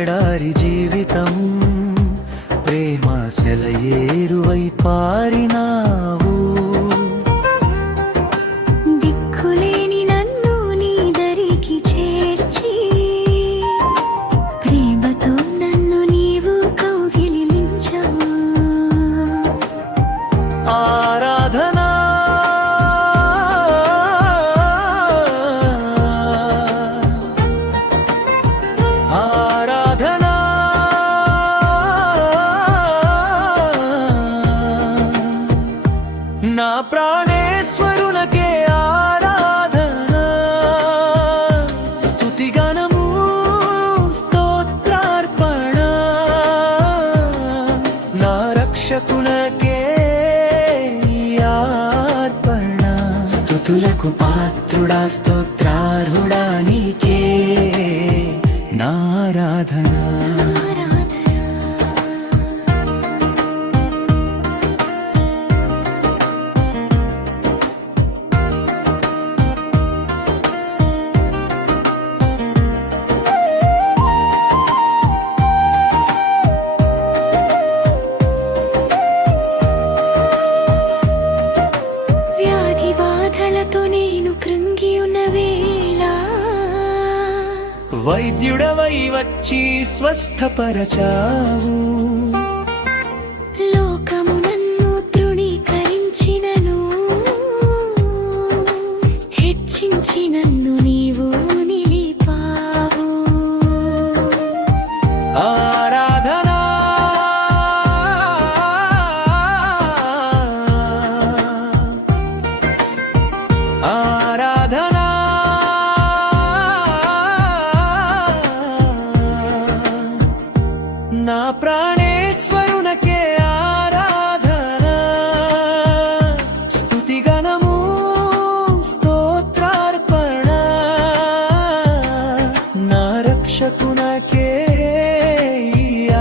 ఎడారి జీవితం ప్రేమ సెలయేరువై పారినావు. దిక్కులేని నన్ను నీ దరికి చేర్చి ప్రేమతో నన్ను నీవు కౌగిలించావు. ఆరాధనా ఆరాధనా నా ప్రాణేశ్వరునకే ఆరాధనా, స్తుతిగణము స్తోత్రార్పణ. నా రక్షకునకే అర్పణ. స్తుతులకు పాత్రుడా స్తోత్రార్హుడా నీకే నారాధనా. వ్యాధి బాధలతో నేను కృంగి ఉన్న వేళ వైద్యుడవై వచ్చి స్వస్థపరచావు. లోకము నన్ను తృణీకరించినను హెచ్చించి నన్ను నీవు నిలిపావు. ఆరాధనా ఆరాధనా నా ప్రాణేశ్వరునకే ఆరాధనా, స్తుతిగణము స్తోత్రార్పణ. నా రక్షకునకే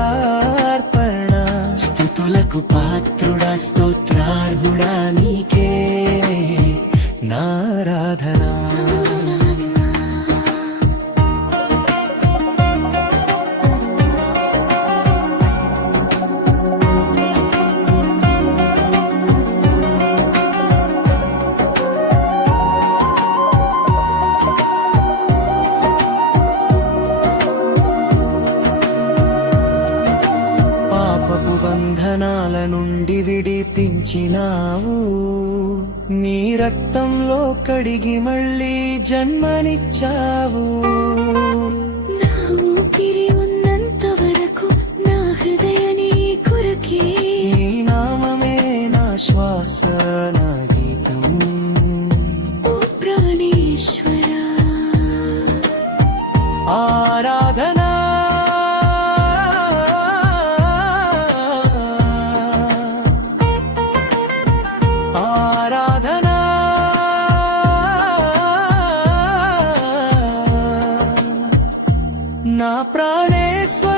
అర్పణ. స్తుతులకు పాత్రుడా స్తోత్రార్హుడా నీకే నారాధనా. పాపపు బంధనాల నుండి విడిపించినావు. నీ రక్తంలో కడిగి మళ్ళీ జన్మనిచ్చావు. నా ఊపిరి ఉన్నంత వరకు నా హృదయ నీ కొరకే. నీ నామమే నా శ్వాస నా గీతం. ఓ ప్రాణేశ్వరా ఆరాధనా ఆరాధనా నా ప్రాణేశ్వర